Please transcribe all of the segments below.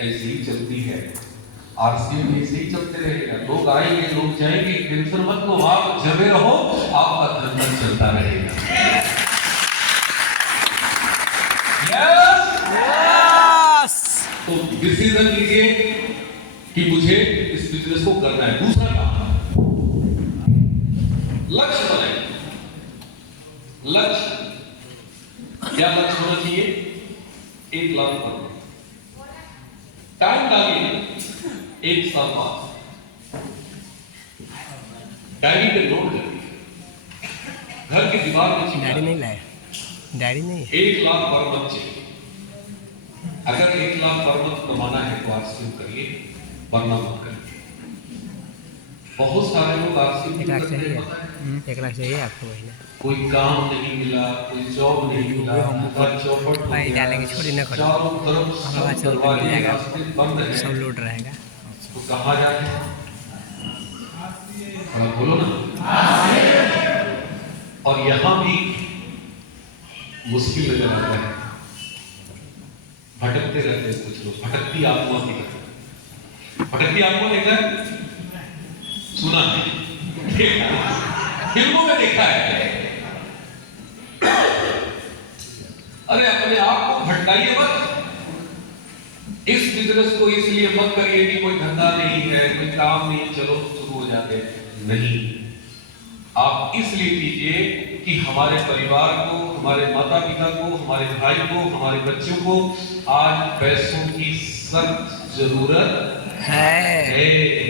ऐसे ही चलती है। आरसीएम ऐसे ही चलते रहेगा, लोग आएंगे लोग जाएंगे, टेंशन मत लो, आप जमे रहो, आपका धंधा चलता रहेगा। यस। तो डिसीजन लीजिए कि मुझे इस बिजनेस को करना है। दूसरा काम, लक्ष्य बनाए। लक्ष्य क्या लक्ष्य होना चाहिए? 1 लाख करोड़। टाइम डालिए 1 साल बाद, डायरी पे नोट करिए, घर की दीवार में चिपका। डैडी नहीं लाए, डैडी नहीं। 1 लाख पर मंथ चाहिए। अगर 1 लाख पर मंथ कमाना है तो आरसीएम करिए, वरना मत करिए। बहुत सारे लोग आरसीएम 1 लाख करते चाहिए, हैं, 1 लाख चाहिए आपको महीना। कोई काम नहीं मिला, कोई जॉब नहीं मिला, घर चौपट हो भाई गया, डालेंगे, छोड़ ही ना करो। चारों तरफ हवा सब चल मिल दरवाजे जाएगा, रास्ते बंद सब हैं, लूट रहेगा। तो कहाँ जाए? बोलो ना। और यहाँ भी मुश्किल नजर आता है, भटकते रहते हैं कुछ लोग, भटकती आत्मा की तरह। भटकती आत्मा देखा है? सुना है, फिल्मों में देखा है। अरे अपने आप को भटकाइए मत। इस बिजनेस को इसलिए मत करिए कि कोई धंधा नहीं है, कोई काम नहीं, चलो शुरू हो जाते हैं। नहीं, आप इसलिए कीजिए कि हमारे परिवार को, हमारे माता पिता को, हमारे भाई को, हमारे बच्चों को आज पैसों की सख्त जरूरत है।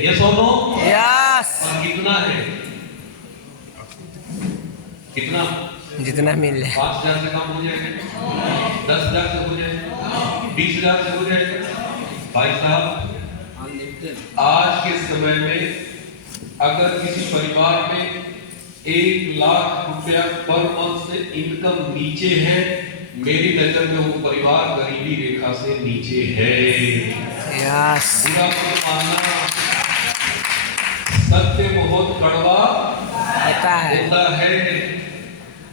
ये सुनो। यस। और कितना है? कितना? जितना मिल जाए। 5,000 से कम हो जाएगा, 10,000 से हो जाएगा, 20,000 से हो जाएगा। भाई साहब, आज के समय में अगर किसी परिवार में 1 लाख रुपया पर मंथ से इनकम नीचे है, मेरी नजर में वो परिवार गरीबी रेखा से नीचे है। यस। बुरा मत मानना, सत्य बहुत कड़वा होता है।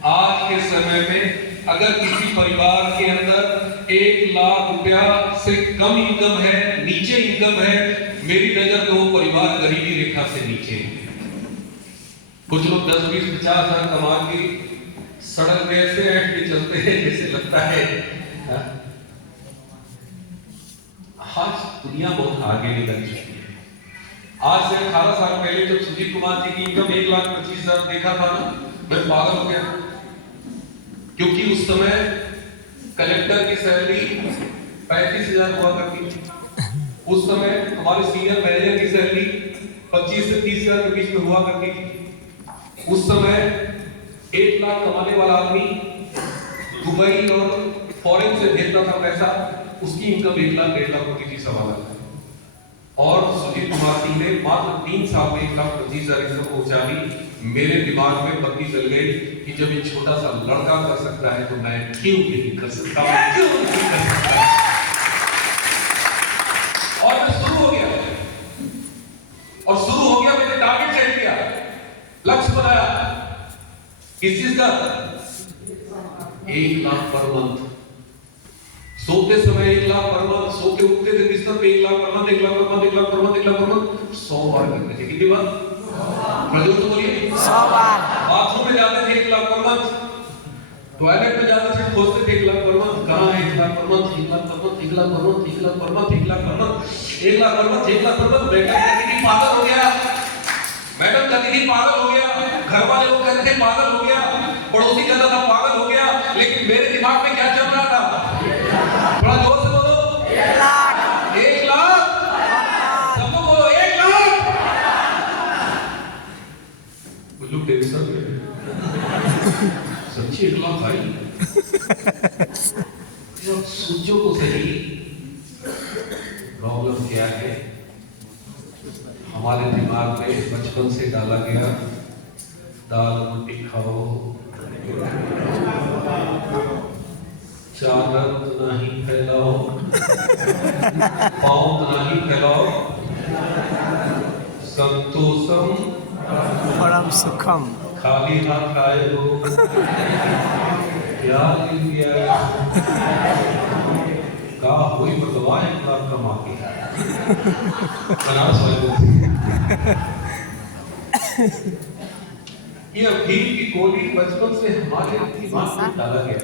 आज के समय में अगर किसी परिवार के अंदर 1 लाख रुपया से कम इनकम है, नीचे इनकम है, मेरी नजर में वो परिवार गरीबी रेखा से नीचे है। कुछ लोग 10, 20, 50 हजार कमा के सड़क में ऐसे ऐठ के चलते हैं जैसे लगता है आज दुनिया बहुत आगे निकल चुकी है। आज से 18 साल पहले जब सुजीत कुमार जी की इनकम 1,25,000 देखा था ना, मैं पागल हो गया, क्योंकि उस समय कलेक्टर की सैलरी 35,000 हुआ करती थी। उस समय हमारे सीनियर मैनेजर की सैलरी 25 से 30,000 के बीच में हुआ करती थी। उस समय 1 लाख कमाने वाला आदमी दुबई और फॉरेन से भेजता था पैसा, उसकी इनकम 1 लाख 1.5 लाख होती थी, 1.25 लाख। और सुजीत कुमार सिंह ने मात्र 3 साल में 1,25,000 इनकम पहुंचा दी। मेरे दिमाग में बत्ती जल गई कि जब ये छोटा सा लड़का कर सकता है तो मैं क्यों नहीं कर सकता, क्यों नहीं कर सकता। और मैं शुरू हो गया, और शुरू हो गया, मैंने टारगेट सेट किया, लक्ष्य बनाया। किस चीज का? 1 लाख पर मंथ। सोते समय 1 लाख पर मंथ, सो के उठते थे बिस्तर पे 1 lakh per month, 1 lakh per month, 1 lakh per month, 1 lakh per month, 100 बार करते थे। कितनी बार? प्रजोत तो बोलिए 100 बार। बाथरूम में जाते थे 1 लाख पर मंथ, टॉयलेट में जाते थे खोजते थे 1 लाख पर मंथ। कहाँ है 1 lakh per month? 1 lakh per month, 1 lakh per month, 1 lakh per month, 1 lakh per month, 1 lakh per month, 1 lakh per month. बेटा कहती थी पागल हो गया, मैडम कहती थी पागल हो गया, घर वाले लोग कहते थे पागल हो गया, पड़ोसी कहता था पागल हो गया, लेकिन मेरे दिमाग में क्या चल रहा था? थोड़ा जोर से बोलो। 1 लाख। 1 लाख। सबको बोलो 1 लाख। कुछ लोग टेंशन में, सच्ची 1 लाख भाई। सोचो तो सही, प्रॉब्लम क्या है? हमारे दिमाग में बचपन से डाला गया, दाल रोटी खाओ, चादर नहीं फैलाओ, पाँव नहीं फैलाओ, संतोषम परम सुखम। खाली हाथ आए हो, क्या लिया? कहा वही बतवा 1 लाख कमा के बनारस वाले ये अफीम की गोली बचपन से हमारे दिमाग में डाला गया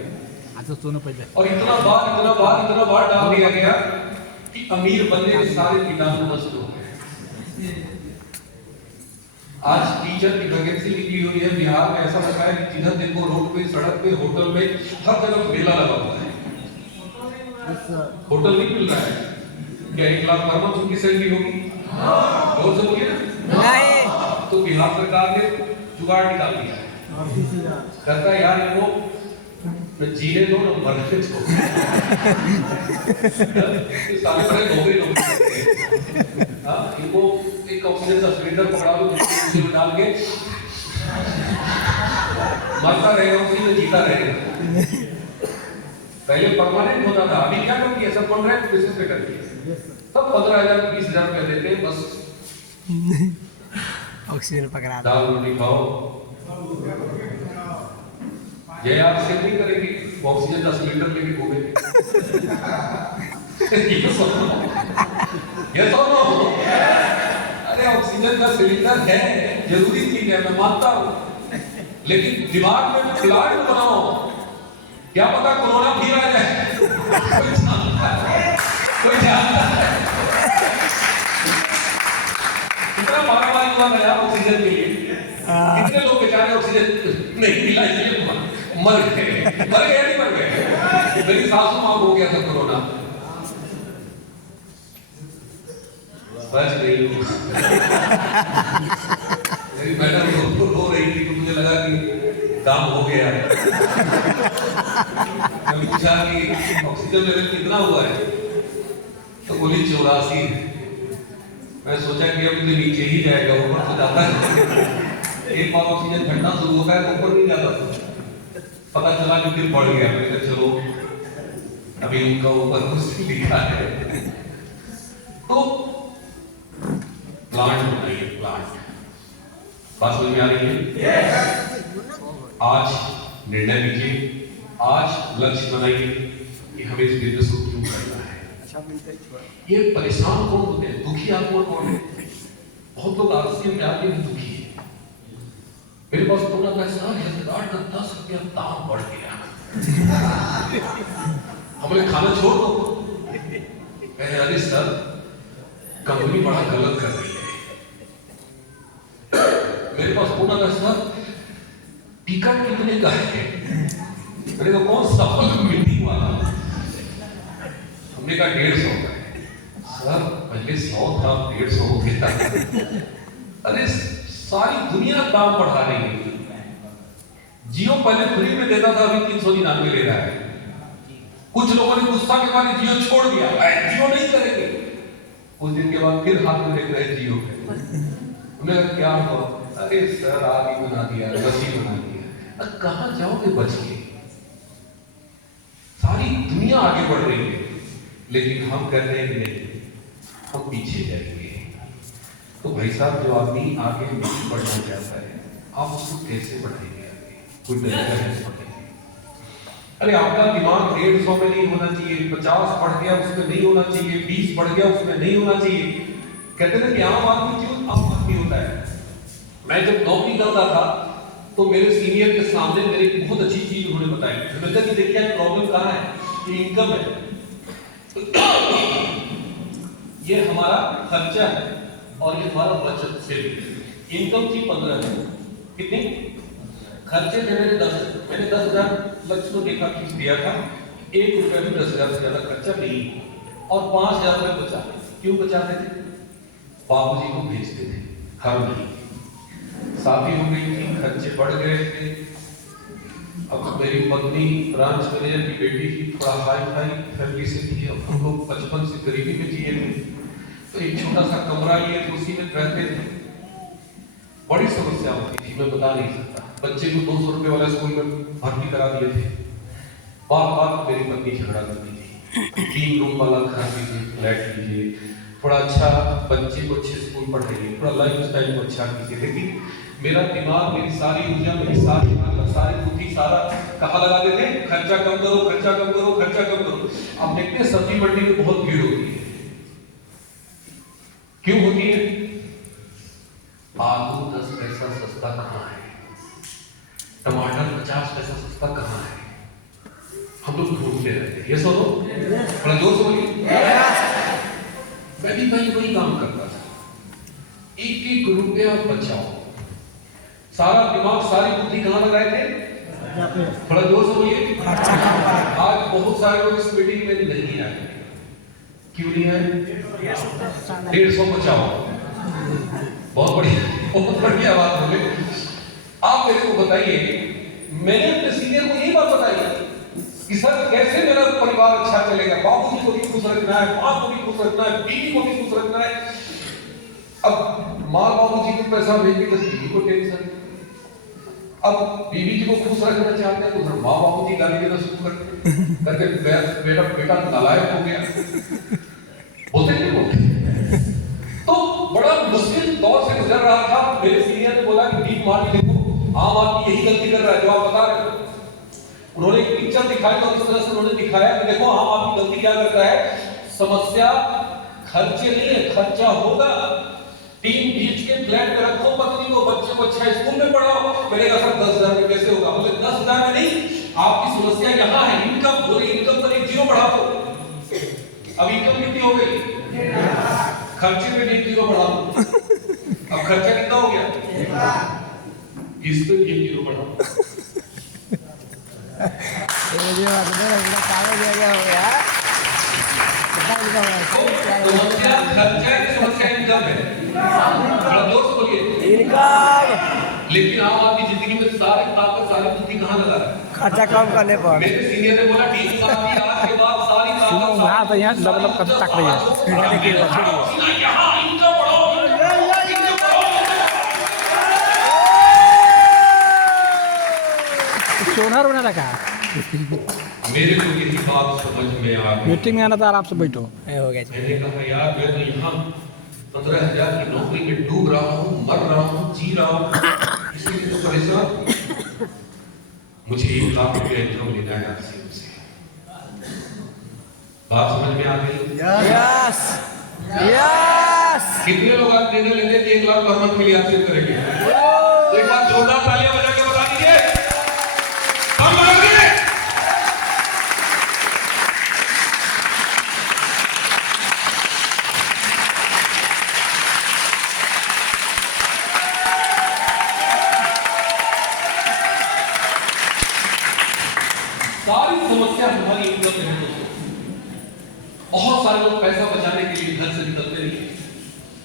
और इतना बार डाल दिया गया कि अमीर बनने के सारे कीटाणु नष्ट हो गए। आज टीचर की वैकेंसी निकली हुई है बिहार में, ऐसा लगा है कि जिधर देखो रोड पे, सड़क पे, होटल में, हर तरफ मेला लगा हुआ है। होटल नहीं मिल रहा है क्या? 1 लाख पर मंथ की सैलरी होगी? जोर से बोलिए ना। नहीं। तो बिहार सरकार ने जुगाड़ निकाल दिया है, कहता है यार इनको जीने दो ना, मरने दो। साले बड़े नौकरी हाँ, इनको एक ऑक्सीजन का सिलेंडर पकड़ा दो, जिसके में डाल के मरता रहेगा, उसी में जीता रहेगा। पहले परमानेंट होता था, अभी क्या करेंगे? सब बन रहे हैं बेसिस पे करके, सब 15,000 20,000 रुपया देते हैं बस ऑक्सीजन पकड़ा दो। दाल रोटी खाओ। ये आप से नहीं करेंगे, ऑक्सीजन का सिलेंडर लेके घूमेंगे। ये तो नो, अरे ऑक्सीजन का सिलेंडर है, जरूरी चीज है, मैं मानता हूं, लेकिन दिमाग में प्लांट बनाओ, क्या पता कोरोना फिर आ जाए। कोई जानता है कितना मारामारी हुआ गया ऑक्सीजन के लिए, कितने लोग बेचारे ऑक्सीजन नहीं मिला इसलिए मर गए नहीं मर गए। मेरी सासू मां हो गया था कोरोना, बच गई। मेरी मैडम रो रही थी तो मुझे लगा कि काम हो गया है। मैं पूछा कि ऑक्सीजन लेवल कितना हुआ है, तो बोली 84 है। मैं सोचा कि अब मुझे नीचे ही जाएगा, ऊपर तो जाता है। एक बार ऑक्सीजन घटना शुरू होता है तो ऊपर नहीं जाता था, पता चला कि फिर बढ़ गया। मैंने कहा चलो अभी उनका ऊपर कुछ लिखा है। तो प्लांट बनाइए, प्लांट। बात समझ में आ रही है? आज निर्णय लीजिए, आज लक्ष्य बनाइए कि हमें इस बिजनेस को क्यों करना है। ये परेशान कौन होते हैं, दुखी आत्मा कौन है? बहुत लोग आलसी में आके भी दुखी है। मेरे पास पूरा पैसा हजार का 10 रुपया दाम बढ़ गया, हमने खाना छोड़ दो। कहे अरे सर कंपनी बड़ा गलत कर रही है। मेरे पास पूरा पैसा, टिकट कितने का है? मेरे को कौन सफल मीटिंग वाला? हमने कहा 150 का है। सर पहले 100 था, 150 हो गया। अरे सारी दुनिया दाम बढ़ा रही है। जियो पहले फ्री में देता था, अभी 399 ले रहा है। कुछ लोगों ने गुस्सा के मारे जियो छोड़ दिया, जियो नहीं करेंगे। कुछ दिन के बाद फिर हाथ में देख रहे जियो पे। उन्हें क्या हुआ? अरे सर आगे बना दिया, रस्सी बना दिया। अब कहां जाओगे बच के? सारी दुनिया आगे बढ़ रही है, लेकिन हम कह रहे हैं कि नहीं, हम पीछे जाएंगे। तो भाई साहब, जो आदमी आगे नहीं बढ़ना चाहता है, आप उसको कैसे बढ़ाएंगे आगे? कोई तरीका है बढ़ाएंगे? अरे आपका दिमाग 150 में नहीं होना चाहिए, 50 बढ़ गया उसमें नहीं होना चाहिए, 20 बढ़ गया उसमें नहीं होना चाहिए। कहते थे कि आम आदमी क्यों आम आदमी होता है। मैं जब नौकरी करता था तो मेरे सीनियर के सामने मेरे एक बहुत अच्छी चीज उन्होंने बताई। मैंने कहा कि देखिए प्रॉब्लम कहाँ है, कि इनकम है। ये हमारा खर्चा है और ये हमारा बचत से। इनकम थी 15 है, कितनी? खर्चे थे मेरे 10। मैंने 10,000 लक्ष्य को देखा, खींच दिया था। 1 रुपया भी 10,000 से ज्यादा खर्चा नहीं, और 5,000 रुपये बचा। क्यों बचाते थे? बाबूजी को भेजते थे हर महीने। शादी हो गई थी, खर्चे बढ़ गए थे। अब मेरी पत्नी ब्रांच मैनेजर की बेटी थी, थोड़ा हाई फाई फैमिली से थी। अब हम लोग बचपन से गरीबी में जिए थे, तो एक छोटा सा कमरा लिए तो उसी में रहते थे। बड़ी समस्या होती थी, मैं बता नहीं सकता। बच्चे को 200 रुपये वाला स्कूल में भर्ती करा दिए थे। बार मेरी पत्नी झगड़ा करती थी, 3 रूम वाला घर लीजिए, फ्लैट लीजिए, थोड़ा अच्छा बच्चे को अच्छे स्कूल पढ़ाइए, थोड़ा लाइफ स्टाइल को अच्छा कीजिए। लेकिन मेरा दिमाग, मेरी सारी ऊर्जा, मेरी सारी ताकत, सारी बुद्धि, सारा कहाँ लगा देते हैं? खर्चा कम करो, खर्चा कम करो, खर्चा कम करो। अब देखते हैं सब्जी मंडी में बहुत भीड़ होती है। क्यों होती है? आलू 10 पैसा सस्ता कहाँ है? टमाटर 50 पैसा सस्ता कहाँ है? हम लोग ढूंढते रहते हैं। ये सुनो, थोड़ा जोर से बोलिए। मैं भी भाई वही काम करता था। एक एक रुपया बचाओ। सारा दिमाग, सारी बुद्धि कहाँ लगाए थे? थोड़ा जोर से बोलिए। आज बहुत सारे लोग इस मीटिंग में नहीं आए। क्यों नहीं आए? 150 बचाओ। बहुत बढ़िया बात बोले। आप मेरे को बताइए, मैंने अपने सीनियर को यही बात बताई कि सर कैसे मेरा परिवार अच्छा चलेगा? बाबूजी को भी खुश रखना है, माँ को भी खुश रखना है, बीवी को भी खुश रखना है। अब माँ बाबूजी को पैसा भेजने तो बीवी को टेंशन, अब बीवी जी को खुश रखना चाहते हैं तो माँ बाबूजी गाली देना शुरू करते मेरा बेटा नालायक हो गया, बोलते नहीं बोलते। तो बड़ा मुश्किल दौर से गुजर रहा था। मेरे सीनियर ने बोला कि डीप मार के देखो, आम आदमी यही गलती कर रहा है जो आप बता रहे हो। उन्होंने एक पिक्चर दिखाई और इस तरह से उन्होंने दिखाया कि देखो आम आदमी गलती क्या करता है। समस्या खर्चे नहीं है, खर्चा होगा। 3 BHK फ्लैट में रखो पत्नी को, बच्चे को अच्छा स्कूल में पढ़ाओ। मैंने कहा सर 10,000 में कैसे होगा? बोले 10,000 में नहीं, आपकी समस्या यहाँ है इनकम। बोले इनकम पर 1 जीरो बढ़ा दो। अब इनकम कितनी हो गई? खर्चे में 1 जीरो बढ़ा दो। अब खर्चा कितना हो गया? इस पे 1 जीरो बढ़ा दो। समस्या खर्चा की समस्या इनकम है। थोड़ा जोर से बोलिए। लेकिन आम आदमी जिंदगी में सारी ताकत, सारी बुद्धि कहाँ लगा रहा है? खर्चा कम करने पर। मेरे सीनियर ने बोला ठीक है, आज के बाद सारी ताकत हाँ तो यहाँ मतलब कब तक रही है? यहाँ इनकम बढ़ाओ। सोनार बना रखा। मेरे को यही बात समझ में आ गई। मीटिंग में आना था, आराम से बैठो। हो गया। मैंने कहा यार मैं तो यहाँ 15,000 की नौकरी में डूब रहा हूँ, मर रहा हूँ, जी रहा हूँ, इसलिए तो परेशान। मुझे 1 लाख रुपया इनकम लेना है आपसे। बात समझ में आ गई? Yes yes. कितने लोग आज निर्णय लेते हैं कि 1 लाख पर मंथ के लिए आपसे करेंगे? तो एक बार जोरदार तालियां बजा के बता दीजिए हम करेंगे। सारी समस्या हमारी इनकम में है दोस्तों। बहुत सारे लोग पैसा बचाने के लिए घर से निकलते नहीं है।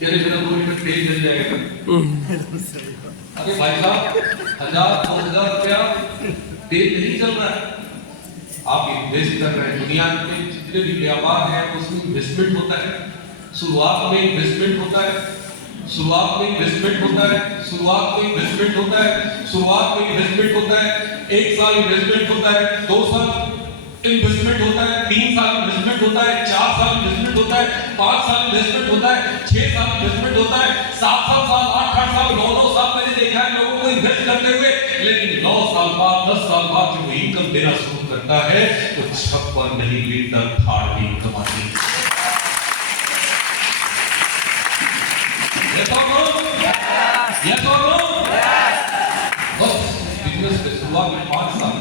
यानी मेरा 2 लीटर तेल जल जाएगा। अरे भाई साहब 1,000-2,000 रुपया तेल नहीं चल रहा है। आप इन्वेस्ट कर रहे हैं। दुनिया में जितने भी व्यापार है उसमें इन्वेस्टमेंट होता है। शुरुआत में इन्वेस्टमेंट होता है, शुरुआत में इन्वेस्टमेंट होता है, शुरुआत में इन्वेस्टमेंट होता है, शुरुआत में इन्वेस्टमेंट होता है। 1 साल इन्वेस्टमेंट होता है, 2 साल इन्वेस्टमेंट होता है, 3 साल इन्वेस्टमेंट होता है, 4 साल इन्वेस्टमेंट होता है, 5 साल इन्वेस्टमेंट होता है, 6 साल इन्वेस्टमेंट होता है, 7 साल, 8 साल, 9 साल मैंने देखा है लोगों को इन्वेस्ट करते हुए। लेकिन 9 साल बाद, 10 साल बाद जब वो इनकम देना शुरू करता है तो 56 नहीं लीटर थार की इनकम आती है। बस बिजनेस के शुरुआत में 5 साल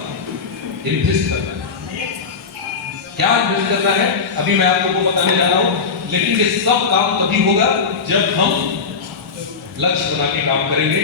इन्वेस्ट करना है। क्या इन्वेस्ट करना है अभी मैं आपको वो बताने जा रहा हूं। लेकिन ये सब काम तभी होगा जब हम लक्ष्य बना के काम करेंगे।